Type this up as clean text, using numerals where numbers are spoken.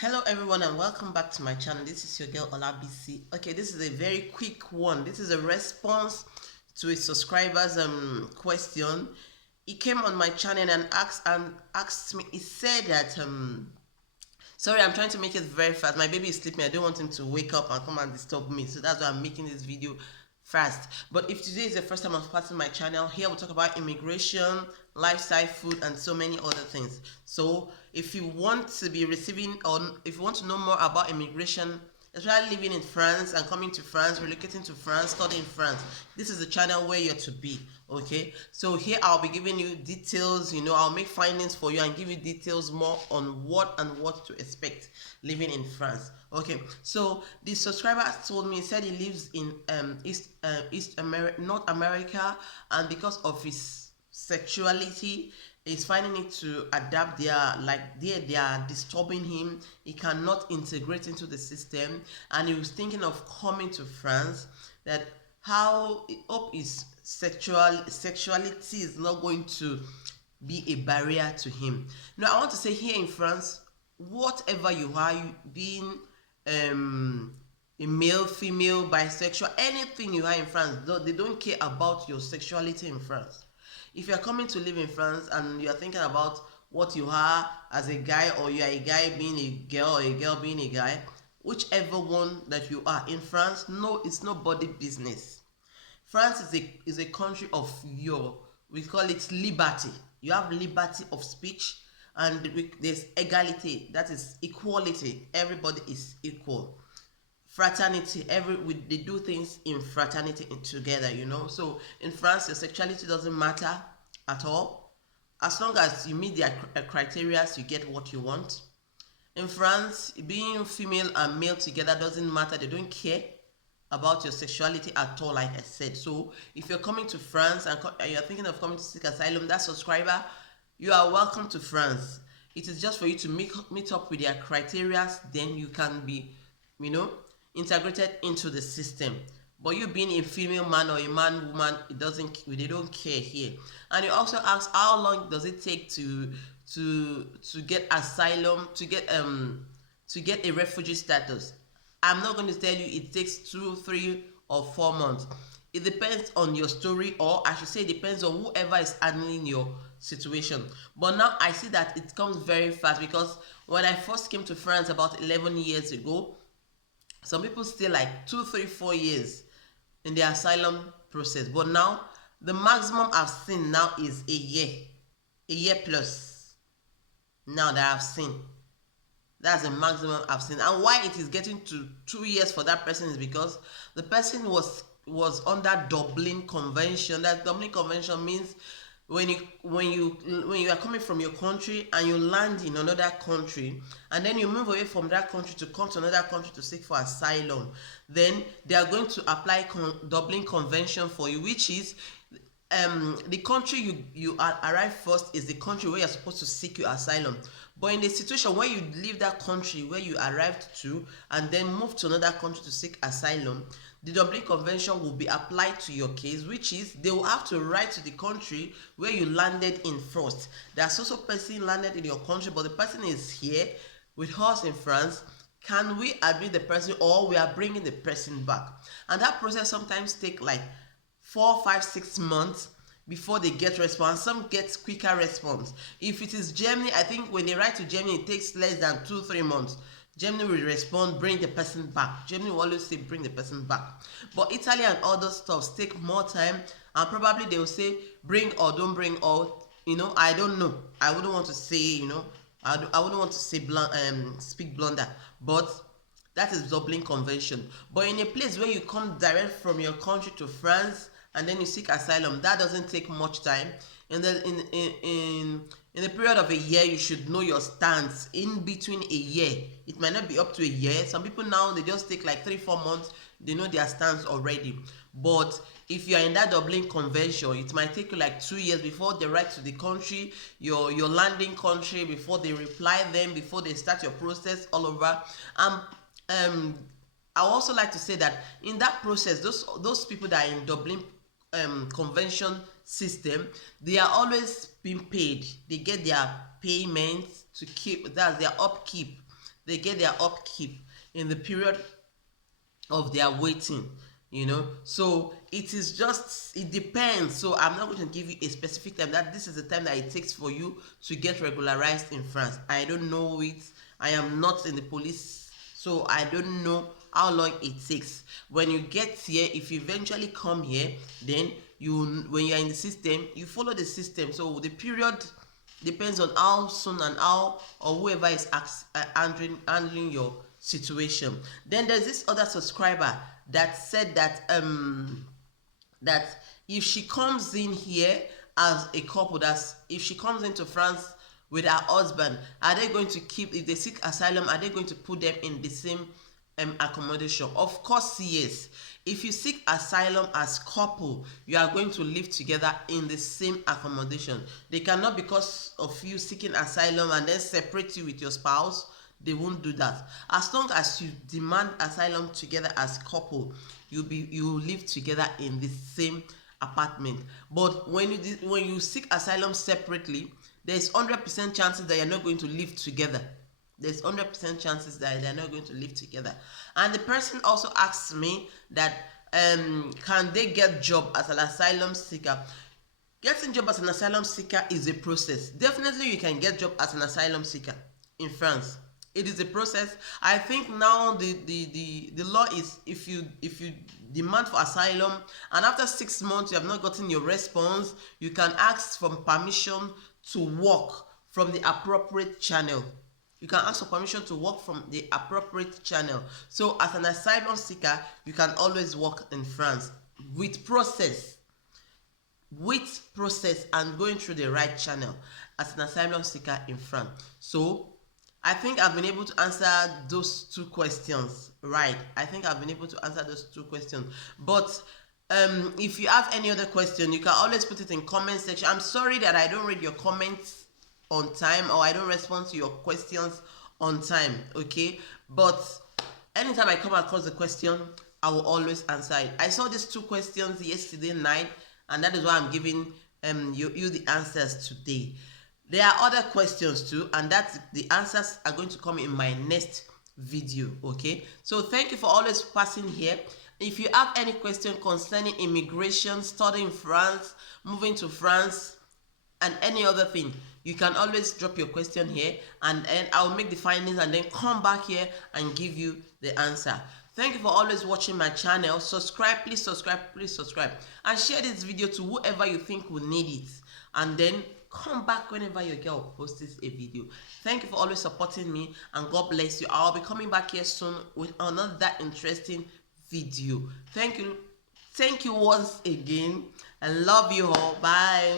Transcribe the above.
Hello everyone and welcome back to my channel. This is your girl Olabisi. Okay, this is a very quick one. This is a response to a subscriber's question. He came on my channel and asked me. He said that sorry, I'm trying to make it very fast. My baby is sleeping. I don't want him to wake up and come and disturb me. So that's why I'm making this video fast. But if today is the first time I'm passing my channel, here we'll talk about immigration, lifestyle, food, and so many other things. So if you want to be receiving, or if you want to know more about immigration, especially living in France and coming to France, relocating to France, studying France, this is the channel where you're to be. Okay, so here I'll be giving you details. I'll make findings for you and give you details more on what to expect living in France. Okay, so the subscriber told me, he said he lives in North America, and because of his sexuality, he's finding it to adapt. They are disturbing him. He cannot integrate into the system, and he was thinking of coming to France. That how hope his sexuality is not going to be a barrier to him. Now I want to say, here in France, whatever you are, you being a male, female, bisexual, anything you are in France, they don't care about your sexuality in France. If you're coming to live in France and you're thinking about what you are as a guy, or you are a guy being a girl, or a girl being a guy, whichever one that you are in France, no, it's nobody business. France is a country of we call it liberty. You have liberty of speech, and there's equality, that is equality. Everybody is equal. Fraternity, they do things in fraternity together. So in France, your sexuality doesn't matter at all. As long as you meet their criteria, you get what you want. In France, being female and male together doesn't matter. They don't care about your sexuality at all, like I said. So if you're coming to France and you're thinking of coming to seek asylum, that subscriber, you are welcome to France. It is just for you to meet up with their criteria, then you can be integrated into the system. But you being a female man or a man woman, they don't care here. And you also ask, how long does it take to get asylum, to get a refugee status? I'm not going to tell you it takes 2, 3, or 4 months. It depends on your story, or I should say, it depends on whoever is handling your situation. But now I see that it comes very fast, because when I first came to France about 11 years ago, some people stay like 2, 3, 4 years in the asylum process. But now the maximum I've seen now is a year plus. Now that I've seen, that's the maximum I've seen. And why it is getting to 2 years for that person is because the person was under Dublin Convention. That Dublin Convention means when you are coming from your country and you land in another country, and then you move away from that country to come to another country to seek for asylum, then they are going to apply Dublin Convention for you, which is the country you arrive first is the country where you're supposed to seek your asylum. But in the situation where you leave that country where you arrived to and then move to another country to seek asylum, the Dublin Convention will be applied to your case, which is they will have to write to the country where you landed in first. There's also a person landed in your country, but the person is here with us in France. Can we admit the person, or we are bringing the person back? And that process sometimes take like 4, 5, 6 months before they get response. Some get quicker response. If it is Germany, I think when they write to Germany, it takes less than 2, 3 months. Germany will respond, bring the person back. Germany will always say bring the person back. But Italy and other stuff take more time, and probably they will say bring or don't bring, or I don't know. I wouldn't want to say, I wouldn't want to say speak blunder, but that is Dublin Convention. But in a place where you come direct from your country to France and then you seek asylum, that doesn't take much time. In the period of a year, you should know your stance. In between a year, it might not be up to a year. Some people now, they just take like 3, 4 months. They know their stance already. But if you are in that Dublin Convention, it might take you like 2 years before they write to the country, your landing country, before they reply them, before they start your process all over. I also like to say that in that process, those people that are in Dublin Convention system, they are always being paid. They get their payments to keep, that's their upkeep. they get their upkeep in the period of their waiting, you know. So it is just, it depends. So I'm not going to give you a specific time that this is the time that it takes for you to get regularized in France. I don't know it. I am not in the police, so I don't know how long it takes. When you get here, if you eventually come here, then you, when you are in the system, you follow the system. So the period depends on how soon and how, or whoever is handling your situation. Then there's this other subscriber that said that that if she comes in here as a couple, that's if she comes into France with her husband, are they going to keep, if they seek asylum, are they going to put them in the same accommodation? Of course, yes. If you seek asylum as couple, you are going to live together in the same accommodation. They cannot, because of you seeking asylum, and then separate you with your spouse. They won't do that. As long as you demand asylum together as couple, you live together in the same apartment. But when you seek asylum separately, there's 100% chances that you're not going to live together. There's 100% chances that they're not going to live together. And the person also asked me that can they get job as an asylum seeker? Getting job as an asylum seeker is a process. Definitely you can get job as an asylum seeker in France. It is a process. I think now the law is, if you demand for asylum and after 6 months you have not gotten your response, you can ask for permission to work from the appropriate channel. You can ask for permission to work from the appropriate channel. So as an asylum seeker, you can always work in France with process and going through the right channel as an asylum seeker in France. So I think I've been able to answer those two questions, right? I think I've been able to answer those two questions. But if you have any other question, you can always put it in comment section. I'm sorry that I don't read your comments on time, or I don't respond to your questions on time, okay? But anytime I come across a question, I will always answer it. I saw these two questions yesterday night, and that is why I'm giving you the answers today. There are other questions too, and that's the answers are going to come in my next video, okay? So thank you for always passing here. If you have any question concerning immigration, studying France, moving to France, and any other thing, you can always drop your question here, and I'll make the findings and then come back here and give you the answer. Thank you for always watching my channel. Subscribe, please subscribe, and share this video to whoever you think will need it, and then come back whenever your girl posts a video. Thank you for always supporting me, and God bless you. I'll be coming back here soon with another interesting video. Thank you once again. I love you all. Bye.